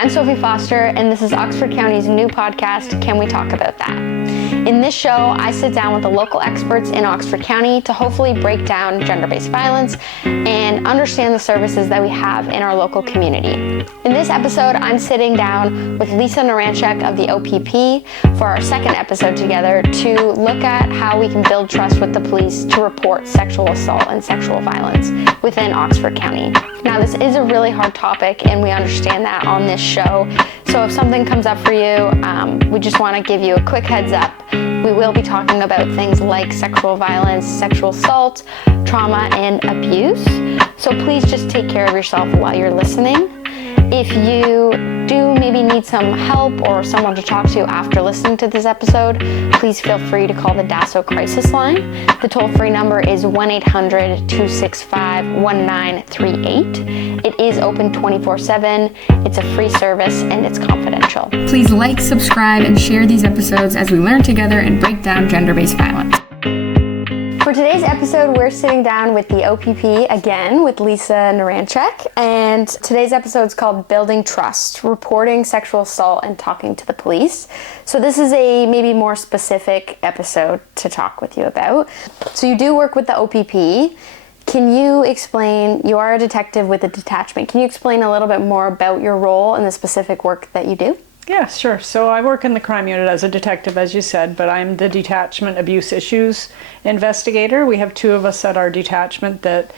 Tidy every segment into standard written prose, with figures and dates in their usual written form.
I'm Sophie Foster, and this is Oxford County's new podcast, Can We Talk About That? In this show, I sit down with the local experts in Oxford County to hopefully break down gender-based violence and understand the services that we have in our local community. In this episode, I'm sitting down with Lisa Naranchek of the OPP for our second episode together to look at how we can build trust with the police to report sexual assault and sexual violence within Oxford County. Now, this is a really hard topic, and we understand that on this show. So if something comes up for you, we just want to give you a quick heads up. We will be talking about things like sexual violence, sexual assault, trauma, and abuse. So please just take care of yourself while you're listening. If you do maybe need some help or someone to talk to after listening to this episode, please feel free to call the DASO crisis line. The toll-free number is 1-800-265-1938. It is open 24/7. It's a free service and it's confidential. Please like, subscribe, and share these episodes as we learn together and break down gender-based violence. For today's episode, we're sitting down with the OPP again with Lisa Naranchek, and today's episode is called Building Trust, Reporting Sexual Assault and Talking to the Police. So this is a maybe more specific episode to talk with you about. So you do work with the OPP. Can you explain, you are a detective with a detachment, can you explain a little bit more about your role and the specific work that you do? Yeah, sure. So I work in the crime unit as a detective, as you said, but I'm the detachment abuse issues investigator. We have two of us at our detachment that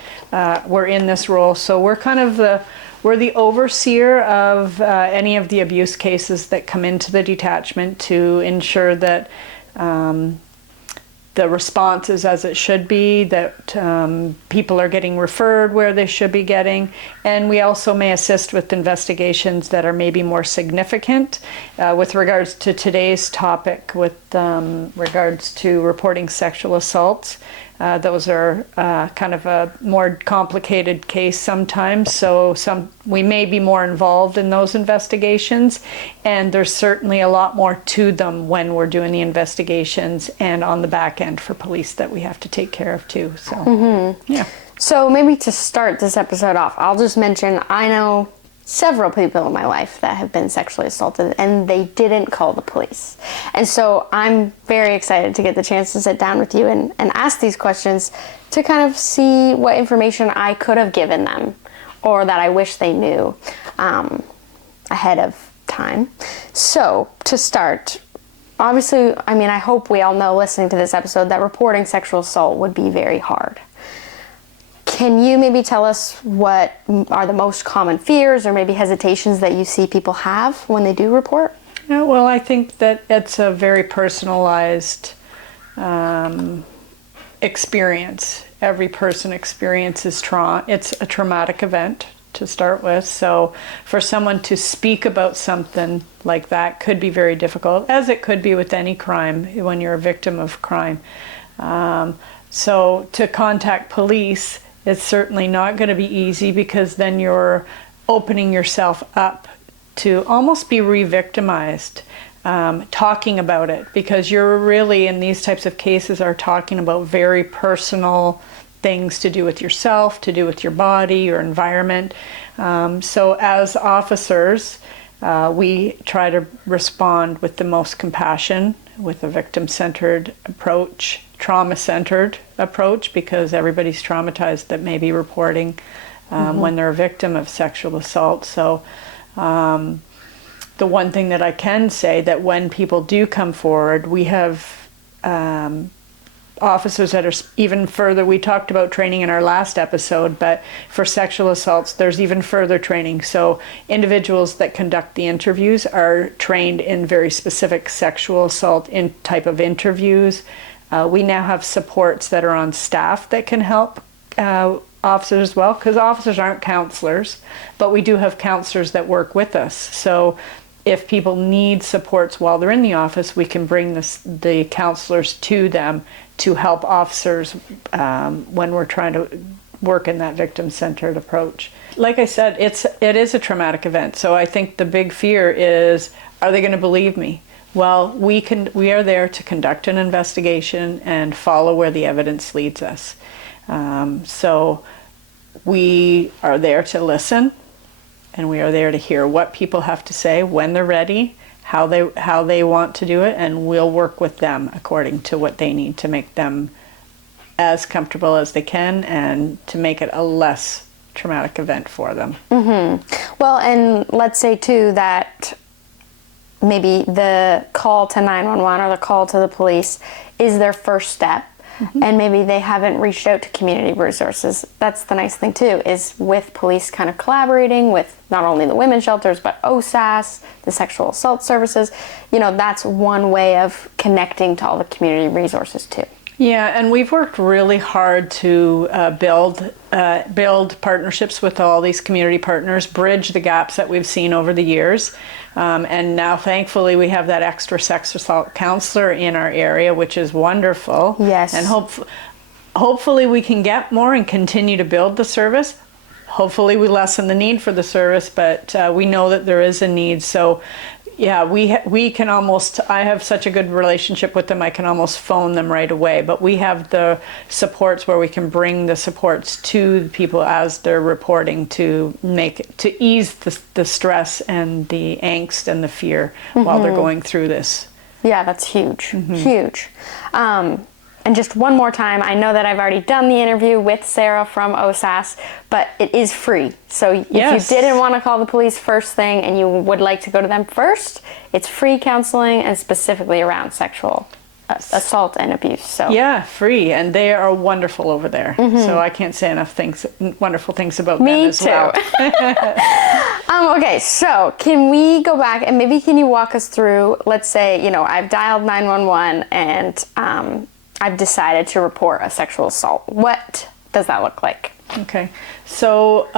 were in this role. So we're kind of we're the overseer of any of the abuse cases that come into the detachment to ensure that the response is as it should be, that people are getting referred where they should be getting, and we also may assist with investigations that are maybe more significant. With regards to today's topic, with regards to reporting sexual assaults, those are kind of a more complicated case sometimes, so we may be more involved in those investigations, and there's certainly a lot more to them when we're doing the investigations and on the back end for police that we have to take care of too. So, yeah. So maybe to start this episode off, I'll just mention I know several people in my life that have been sexually assaulted and they didn't call the police. And so I'm very excited to get the chance to sit down with you and ask these questions to kind of see what information I could have given them or that I wish they knew ahead of time. So to start, obviously, I mean, I hope we all know listening to this episode that reporting sexual assault would be very hard. Can you maybe tell us what are the most common fears or maybe hesitations that you see people have when they do report? Yeah, well, I think that it's a very personalized experience. Every person experiences trauma. It's a traumatic event to start with. So for someone to speak about something like that could be very difficult, as it could be with any crime when you're a victim of crime. So to contact police, it's certainly not going to be easy because then you're opening yourself up to almost be re-victimized, talking about it, because you're really, in these types of cases, are talking about very personal things to do with yourself, to do with your body, your environment. So as officers, we try to respond with the most compassion, with a victim-centered approach, trauma-centered approach, because everybody's traumatized that may be reporting when they're a victim of sexual assault. So the one thing that I can say, that when people do come forward, we have officers that are even further. We talked about training in our last episode, but for sexual assaults, there's even further training. So individuals that conduct the interviews are trained in very specific sexual assault type of interviews. We now have supports that are on staff that can help officers as well, because officers aren't counselors, but we do have counselors that work with us. So if people need supports while they're in the office, we can bring the counselors to them to help officers when we're trying to work in that victim-centered approach. Like I said, it is a traumatic event. So I think the big fear is, are they going to believe me? Well, we are there to conduct an investigation and follow where the evidence leads us. So we are there to listen. and we are there to hear what people have to say when they're ready, how they want to do it, and we'll work with them according to what they need to make them as comfortable as they can and to make it a less traumatic event for them. Well, and let's say too that maybe the call to 911 or the call to the police is their first step, and maybe they haven't reached out to community resources. That's the nice thing too, is with police kind of collaborating with not only the women's shelters, but OSAS, the sexual assault services. That's one way of connecting to all the community resources too. Yeah, and we've worked really hard to build partnerships with all these community partners, bridge the gaps that we've seen over the years. And now, thankfully, we have that extra sex assault counselor in our area, which is wonderful. Yes. And hopefully we can get more and continue to build the service. Hopefully we lessen the need for the service, but we know that there is a need. So yeah, we can almost, I have such a good relationship with them, I can almost phone them right away. But we have the supports where we can bring the supports to the people as they're reporting to ease the stress and the angst and the fear while they're going through this. Yeah, that's huge, huge. And just one more time, I know that I've already done the interview with Sarah from OSAS, but it is free. So if you didn't want to call the police first thing and you would like to go to them first, it's free counseling and specifically around sexual assault and abuse. So yeah, free, and they are wonderful over there. So I can't say enough wonderful things about them as well. Okay, so can we go back and maybe can you walk us through, let's say, I've dialed 911 and I've decided to report a sexual assault. What does that look like? Okay, so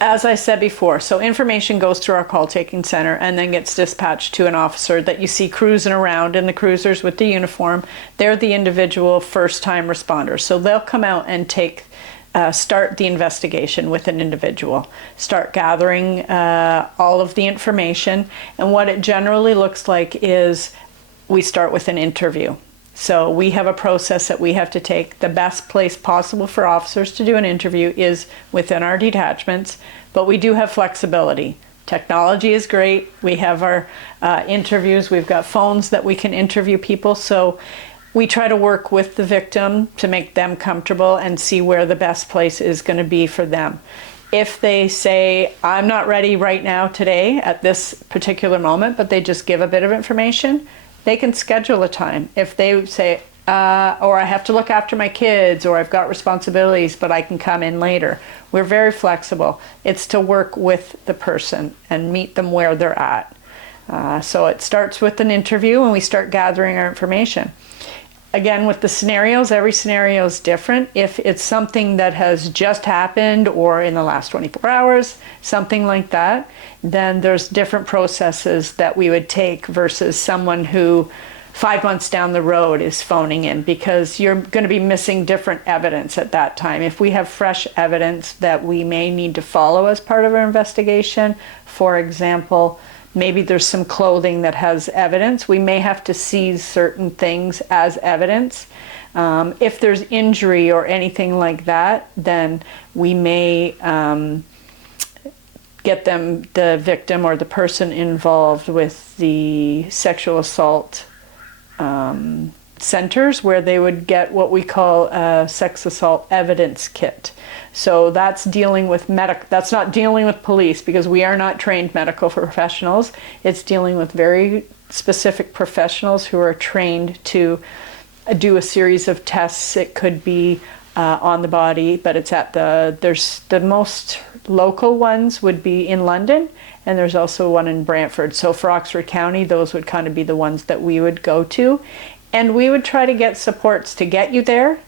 as I said before, so information goes through our call taking center and then gets dispatched to an officer that you see cruising around in the cruisers with the uniform. They're the individual first time responders. So they'll come out and start the investigation with an individual, start gathering all of the information. And what it generally looks like is we start with an interview. So we have a process that we have to take. The best place possible for officers to do an interview is within our detachments, but we do have flexibility. Technology is great. We have our interviews. We've got phones that we can interview people. So we try to work with the victim to make them comfortable and see where the best place is going to be for them. If they say, I'm not ready right now today at this particular moment, but they just give a bit of information, they can schedule a time. If they say, or I have to look after my kids, or I've got responsibilities, but I can come in later. We're very flexible. It's to work with the person and meet them where they're at. So it starts with an interview and we start gathering our information. Again, with the scenarios, every scenario is different. If it's something that has just happened or in the last 24 hours, something like that, then there's different processes that we would take versus someone who 5 months down the road is phoning in, because you're going to be missing different evidence at that time. If we have fresh evidence that we may need to follow as part of our investigation, for example, maybe there's some clothing that has evidence, we may have to seize certain things as evidence. If there's injury or anything like that, then we may get the victim or the person involved with the sexual assault centers, where they would get what we call a sex assault evidence kit. So that's dealing with that's not dealing with police, because we are not trained medical professionals. It's dealing with very specific professionals who are trained to do a series of tests. It could be on the body, but it's at there's the most local ones would be in London, and there's also one in Brantford. So for Oxford County, those would kind of be the ones that we would go to. And we would try to get supports to get you there,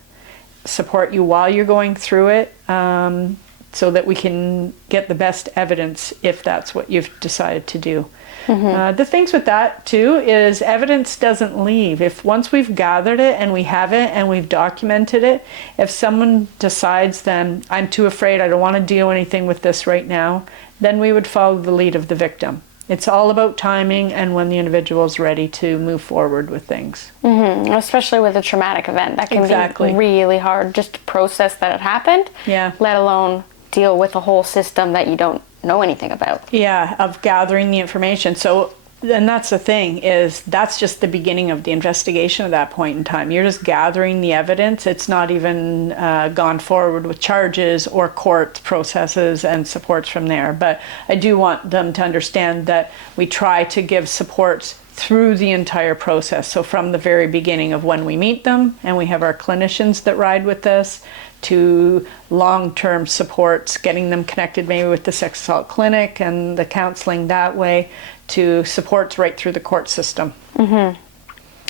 support you while you're going through it, so that we can get the best evidence if that's what you've decided to do. The things with that too is evidence doesn't leave. If once we've gathered it and we have it and we've documented it, if someone decides then I'm too afraid, I don't want to deal anything with this right now, then we would follow the lead of the victim. It's all about timing and when the individual is ready to move forward with things. Especially with a traumatic event. That can be really hard just to process that it happened, let alone deal with a whole system that you don't know anything about. Yeah, of gathering the information. So, and that's the thing, is that's just the beginning of the investigation at that point in time. You're just gathering the evidence. It's not even gone forward with charges or court processes and supports from there. But I do want them to understand that we try to give supports through the entire process. So from the very beginning of when we meet them, and we have our clinicians that ride with us, to long-term supports, getting them connected maybe with the sex assault clinic and the counseling that way, to supports right through the court system. Mm-hmm.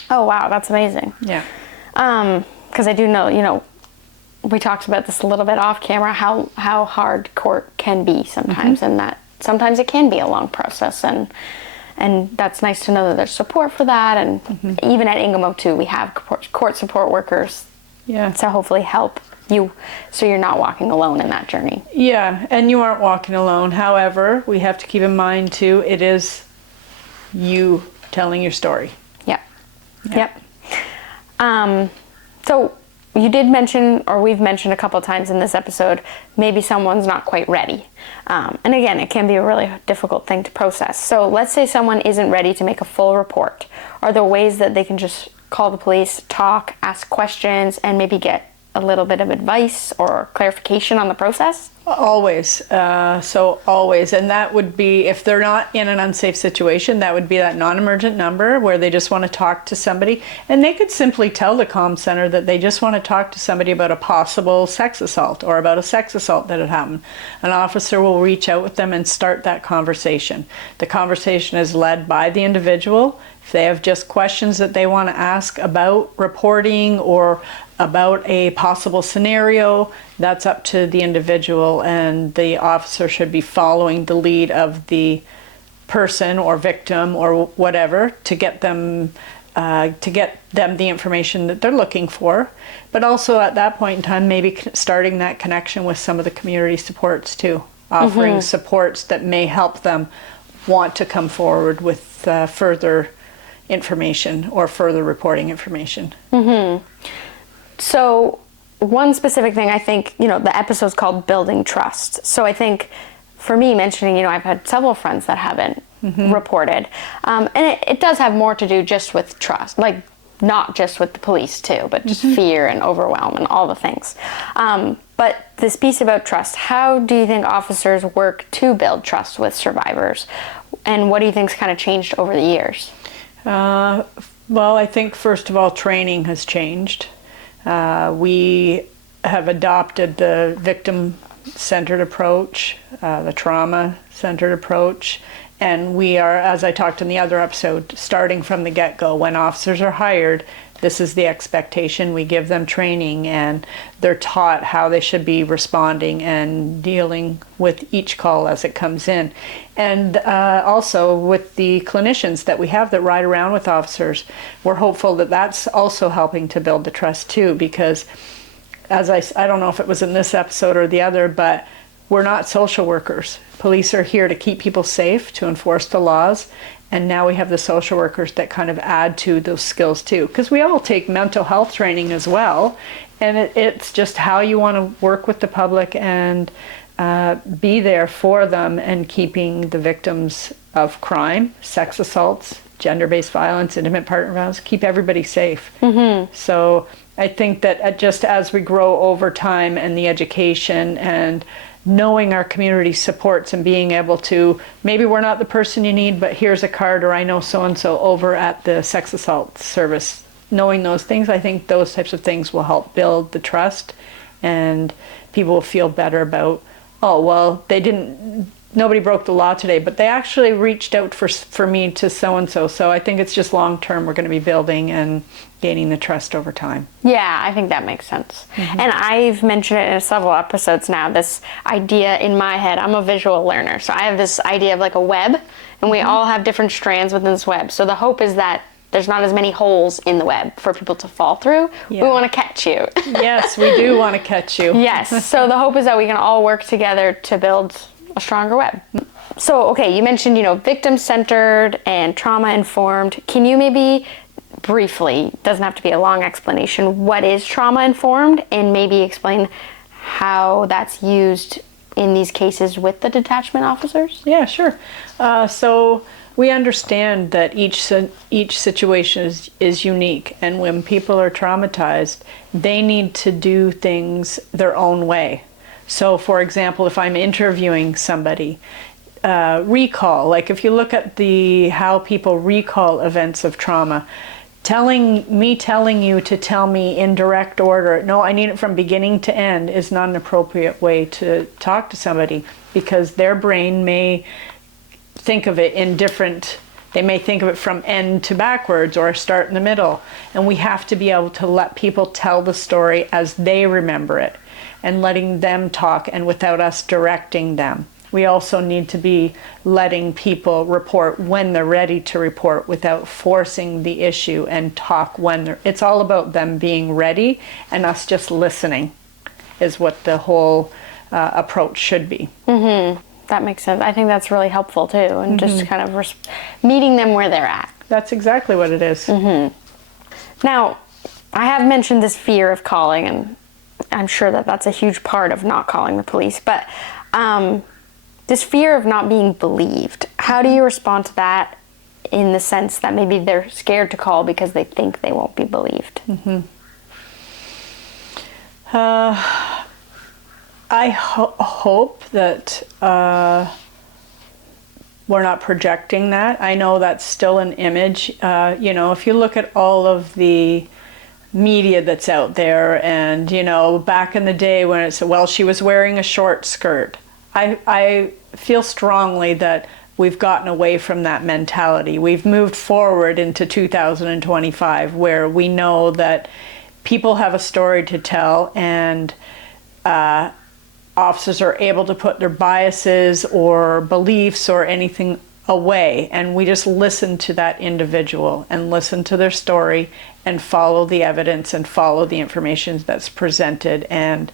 Oh, wow, that's amazing. Yeah. Because I do know, we talked about this a little bit off camera, how hard court can be sometimes, and that sometimes it can be a long process, and that's nice to know that there's support for that. And even at Ingamo too, we have court support workers to hopefully help you, so you're not walking alone in that journey. Yeah, and you aren't walking alone. However, we have to keep in mind too, it is you telling your story. Yep. So you did mention, or we've mentioned a couple times in this episode, maybe someone's not quite ready. And again, it can be a really difficult thing to process. So let's say someone isn't ready to make a full report. Are there ways that they can just call the police, talk, ask questions, and maybe get a little bit of advice or clarification on the process? Always. So always. And that would be, if they're not in an unsafe situation, that would be that non-emergent number where they just want to talk to somebody. And they could simply tell the comm center that they just want to talk to somebody about a possible sex assault or about a sex assault that had happened. An officer will reach out with them and start that conversation. The conversation is led by the individual. If they have just questions that they want to ask about reporting or about a possible scenario, that's up to the individual, and the officer should be following the lead of the person or victim or whatever to get them the information that they're looking for. But also at that point in time, maybe starting that connection with some of the community supports too, offering supports that may help them want to come forward with further information or further reporting information. So one specific thing, I think, the episode's called Building Trust. So I think for me mentioning, I've had several friends that haven't reported. And it does have more to do just with trust, like not just with the police too, but just fear and overwhelm and all the things. But this piece about trust, how do you think officers work to build trust with survivors? And what do you think's kind of changed over the years? Well, I think first of all, training has changed. We have adopted the victim-centered approach, the trauma-centered approach, and we are, as I talked in the other episode, starting from the get-go. When officers are hired, this is the expectation. We give them training, and they're taught how they should be responding and dealing with each call as it comes in. And also with the clinicians that we have that ride around with officers, we're hopeful that that's also helping to build the trust too, because as I don't know if it was in this episode or the other, but we're not social workers. Police are here to keep people safe, to enforce the laws. And now we have the social workers that kind of add to those skills too. Because we all take mental health training as well. And it's just how you want to work with the public and be there for them and keeping the victims of crime, sex assaults, gender-based violence, intimate partner violence, keep everybody safe. So I think that just as we grow over time and the education and knowing our community supports and being able to, maybe we're not the person you need, but here's a card, or I know so-and-so over at the sex assault service. Knowing those things, I think those types of things will help build the trust, and people will feel better about, oh, well, nobody broke the law today, but they actually reached out for me to so-and-so. So I think it's just long-term we're going to be building and gaining the trust over time. Yeah, I think that makes sense. And I've mentioned it in several episodes now, this idea in my head. I'm a visual learner, so I have this idea of like a web, and we all have different strands within this web. So the hope is that there's not as many holes in the web for people to fall through. We want to catch you. Yes, we do want to catch you. Yes, so the hope is that we can all work together to build a stronger web. So, okay, you mentioned, victim-centered and trauma-informed. Can you maybe briefly, doesn't have to be a long explanation, what is trauma-informed, and maybe explain how that's used in these cases with the detachment officers? Yeah, sure. So we understand that each situation is unique, and when people are traumatized, they need to do things their own way. So, for example, if I'm interviewing somebody, recall, like if you look at how people recall events of trauma, telling you to tell me in direct order, no, I need it from beginning to end, is not an appropriate way to talk to somebody, because their brain may think of it in different, they may think of it from end to backwards or start in the middle. And we have to be able to let people tell the story as they remember it and letting them talk and without us directing them. We also need to be letting people report when they're ready to report without forcing the issue, and talk when it's all about them being ready and us just listening is what the whole approach should be. Mm-hmm. That makes sense. I think that's really helpful too, and just kind of meeting them where they're at. That's exactly what it is. Mm-hmm. Now, I have mentioned this fear of calling, and I'm sure that that's a huge part of not calling the police, but this fear of not being believed, how do you respond to that, in the sense that maybe they're scared to call because they think they won't be believed? Mm-hmm. I hope that we're not projecting that. I know that's still an image. If you look at all of the media that's out there, and, back in the day when it's, well, she was wearing a short skirt. I feel strongly that we've gotten away from that mentality. We've moved forward into 2025, where we know that people have a story to tell, and officers are able to put their biases or beliefs or anything away, and we just listen to that individual and listen to their story and follow the evidence and follow the information that's presented, and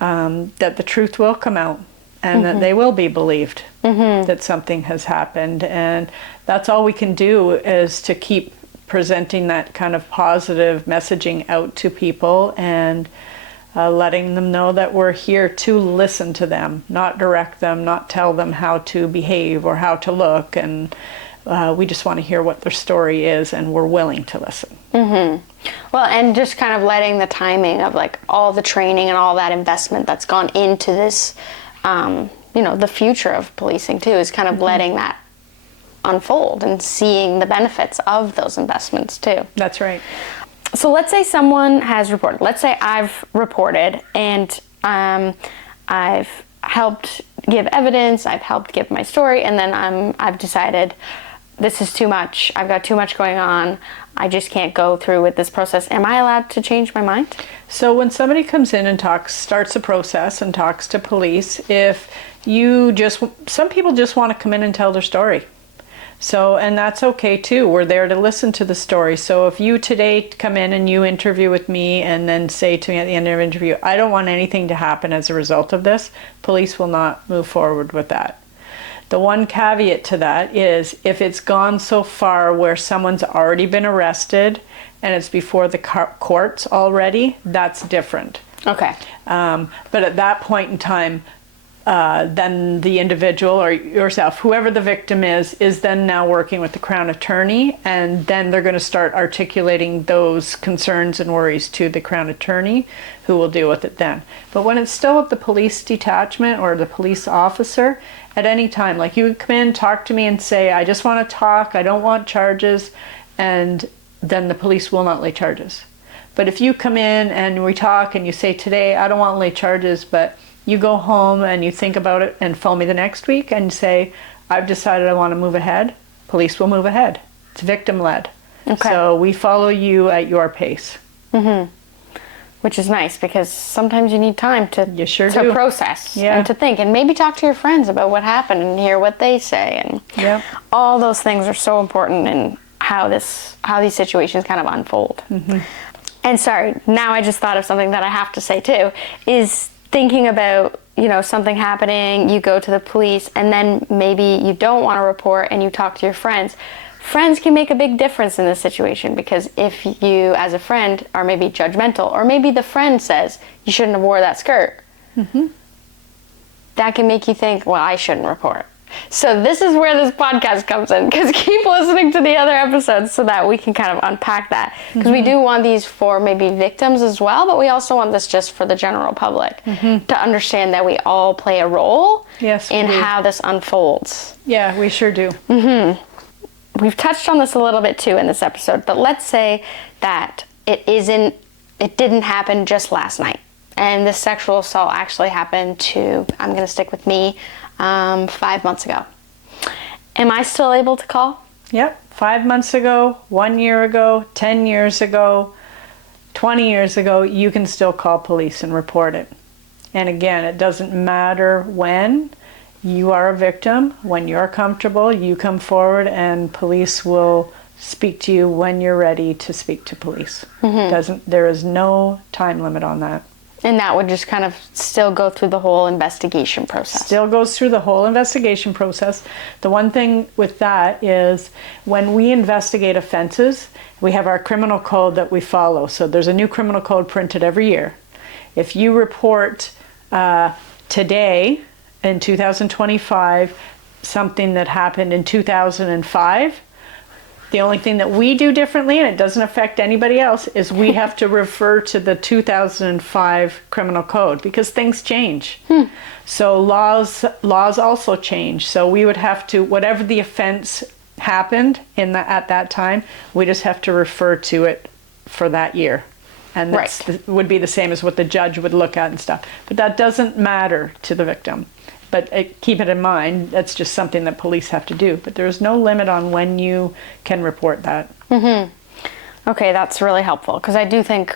that the truth will come out, and that they will be believed, that something has happened. And that's all we can do, is to keep presenting that kind of positive messaging out to people, and letting them know that we're here to listen to them, not direct them, not tell them how to behave or how to look. And we just want to hear what their story is, and we're willing to listen. Mm-hmm. Well, and just kind of letting the timing of like all the training and all that investment that's gone into this, the future of policing too, is kind of letting that unfold and seeing the benefits of those investments too. That's right. So let's say someone has reported. Let's say I've reported, and I've helped give evidence, I've helped give my story, and then I've decided this is too much. I've got too much going on. I just can't go through with this process. Am I allowed to change my mind? So when somebody comes in and starts a process and talks to police, some people just want to come in and tell their story. So, and that's okay too. We're there to listen to the story. So if you today come in and you interview with me and then say to me at the end of the interview, I don't want anything to happen as a result of this, police will not move forward with that. The one caveat to that is, if it's gone so far where someone's already been arrested and it's before the courts already, that's different. Okay. But at that point in time, then the individual or yourself, whoever the victim is then now working with the Crown Attorney, and then they're going to start articulating those concerns and worries to the Crown Attorney, who will deal with it then. But when it's still at the police detachment or the police officer, at any time, like you would come in, talk to me and say, I just want to talk, I don't want charges, and then the police will not lay charges. But if you come in and we talk and you say, today I don't want to lay charges, but you go home and you think about it and phone me the next week and say, I've decided I want to move ahead, police will move ahead. It's victim-led. Okay. So we follow you at your pace. Mm-hmm. Which is nice, because sometimes you need time to process and to think, and maybe talk to your friends about what happened and hear what they say. And all those things are so important in how these situations kind of unfold. Mm-hmm. And sorry, now I just thought of something that I have to say too, is thinking about, something happening, you go to the police, and then maybe you don't want to report and you talk to your friends. Friends can make a big difference in this situation, because if you, as a friend, are maybe judgmental, or maybe the friend says, you shouldn't have wore that skirt. Mm-hmm. that can make you think, well, I shouldn't report. So this is where this podcast comes in, because keep listening to the other episodes so that we can kind of unpack that. Because we do want these for maybe victims as well, but we also want this just for the general public to understand that we all play a role in how this unfolds. Yeah, we sure do. We've touched on this a little bit too in this episode, but let's say that it didn't happen just last night, and this sexual assault actually happened to, I'm going to stick with me, 5 months ago. Am I still able to call? Yep. 5 months ago, 1 year ago, 10 years ago, 20 years ago, you can still call police and report it. And again, it doesn't matter when you are a victim. When you're comfortable, you come forward and police will speak to you when you're ready to speak to police. There is no time limit on that. And that would just kind of still go through the whole investigation process. Still goes through the whole investigation process. The one thing with that is when we investigate offenses, we have our criminal code that we follow. So there's a new criminal code printed every year. If you report today in 2025 something that happened in 2005, the only thing that we do differently, and it doesn't affect anybody else, is we have to refer to the 2005 criminal code because things change. So laws also change. So we would have to, whatever the offense happened at that time, we just have to refer to it for that year. And that would be the same as what the judge would look at and stuff. But that doesn't matter to the victim. But keep it in mind, that's just something that police have to do. But there's no limit on when you can report that. Okay, that's really helpful. Because I do think,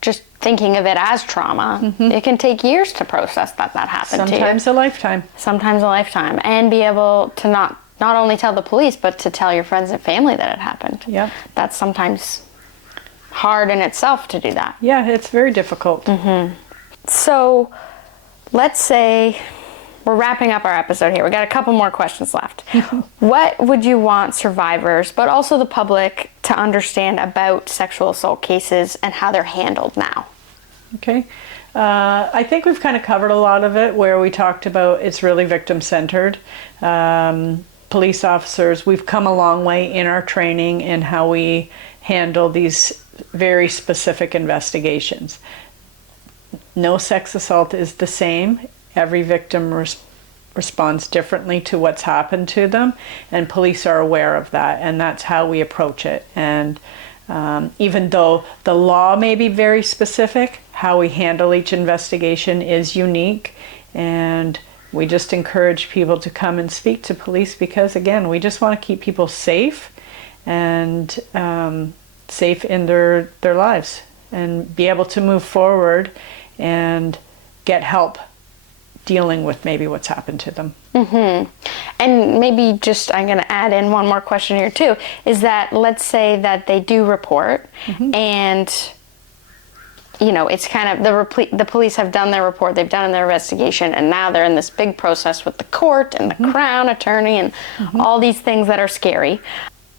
just thinking of it as trauma, it can take years to process that happened to you. Sometimes a lifetime. Sometimes a lifetime. And be able to not only tell the police, but to tell your friends and family that it happened. Yeah. That's sometimes hard in itself to do that. Yeah, it's very difficult. So let's say we're wrapping up our episode here. We got a couple more questions left. What would you want survivors, but also the public, to understand about sexual assault cases and how they're handled now? Okay. I think we've kind of covered a lot of it where we talked about it's really victim-centered. Police officers, we've come a long way in our training in how we handle these very specific investigations. No sex assault is the same. Every victim responds differently to what's happened to them, and police are aware of that, and that's how we approach it. And even though the law may be very specific, how we handle each investigation is unique, and we just encourage people to come and speak to police because, again, we just want to keep people safe and safe in their lives and be able to move forward and get help dealing with maybe what's happened to them. And maybe just, I'm going to add in one more question here too, is that let's say that they do report and it's kind of the police have done their report, they've done their investigation, and now they're in this big process with the court and the Crown Attorney and all these things that are scary.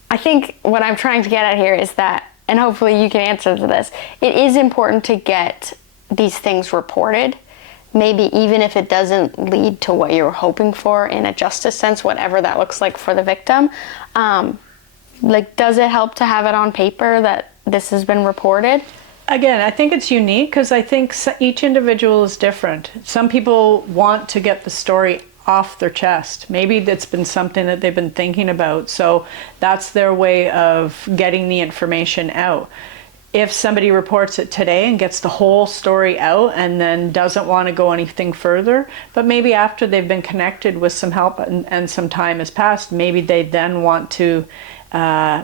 I think what I'm trying to get at here is that, and hopefully you can answer to this, it is important to get these things reported, maybe even if it doesn't lead to what you're hoping for in a justice sense, whatever that looks like for the victim. Does it help to have it on paper that this has been reported? Again, I think it's unique because I think each individual is different. Some people want to get the story off their chest. Maybe that's been something that they've been thinking about, so that's their way of getting the information out. If somebody reports it today and gets the whole story out and then doesn't want to go anything further, but maybe after they've been connected with some help and some time has passed, maybe they then want to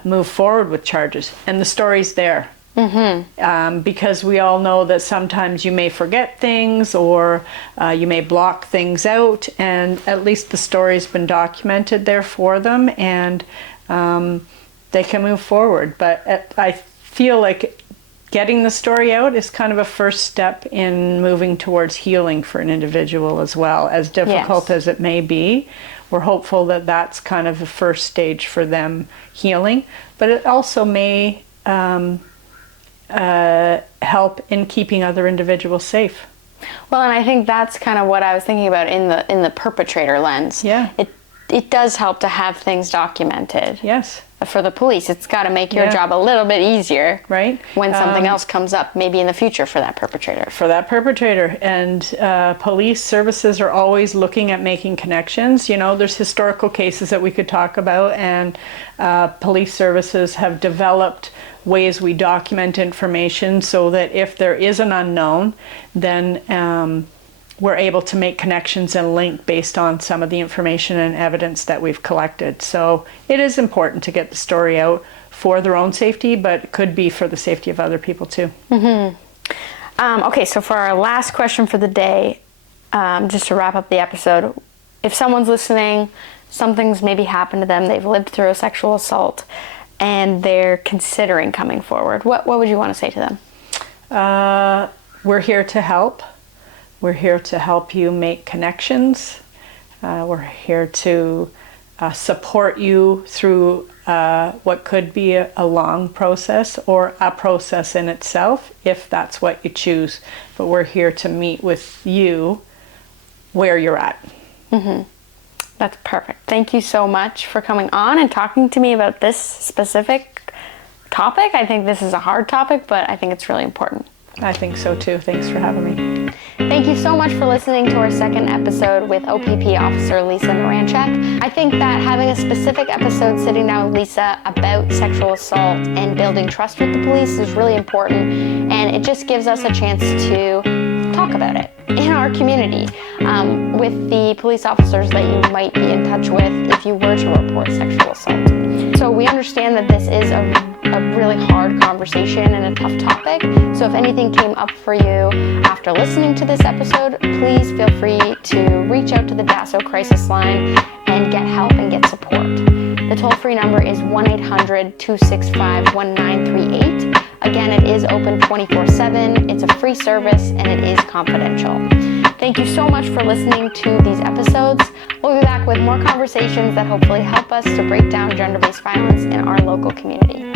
move forward with charges, and the story's there. Because we all know that sometimes you may forget things or you may block things out, and at least the story's been documented there for them, and they can move forward. But I feel like getting the story out is kind of a first step in moving towards healing for an individual as well. As difficult as it may be, we're hopeful that that's kind of the first stage for them healing. But it also may help in keeping other individuals safe. Well, and I think that's kind of what I was thinking about in the perpetrator lens. Yeah. It does help to have things documented. Yes. For the police, it's got to make your job a little bit easier, right? When something else comes up, maybe in the future for that perpetrator. And police services are always looking at making connections. You know, there's historical cases that we could talk about, and police services have developed ways we document information so that if there is an unknown, then we're able to make connections and link based on some of the information and evidence that we've collected. So it is important to get the story out for their own safety, but it could be for the safety of other people too. Okay, so for our last question for the day, just to wrap up the episode, if someone's listening, something's maybe happened to them, they've lived through a sexual assault, and they're considering coming forward, what would you want to say to them? We're here to help. We're here to help you make connections. We're here to support you through what could be a long process or a process in itself, if that's what you choose. But we're here to meet with you where you're at. That's perfect. Thank you so much for coming on and talking to me about this specific topic. I think this is a hard topic, but I think it's really important. I think so too. Thanks for having me. Thank you so much for listening to our second episode with OPP Officer Lisa Naranchak. I think that having a specific episode sitting down with Lisa about sexual assault and building trust with the police is really important, and it just gives us a chance to talk about it in our community with the police officers that you might be in touch with if you were to report sexual assault. So we understand that this is a really hard conversation and a tough topic. So if anything came up for you after listening to this episode, please feel free to reach out to the DASO crisis line and get help and get support. The toll-free number is 1-800-265-1938. Again, it is open 24/7. It's a free service and it is confidential. Thank you so much for listening to these episodes. We'll be back with more conversations that hopefully help us to break down gender-based violence in our local community.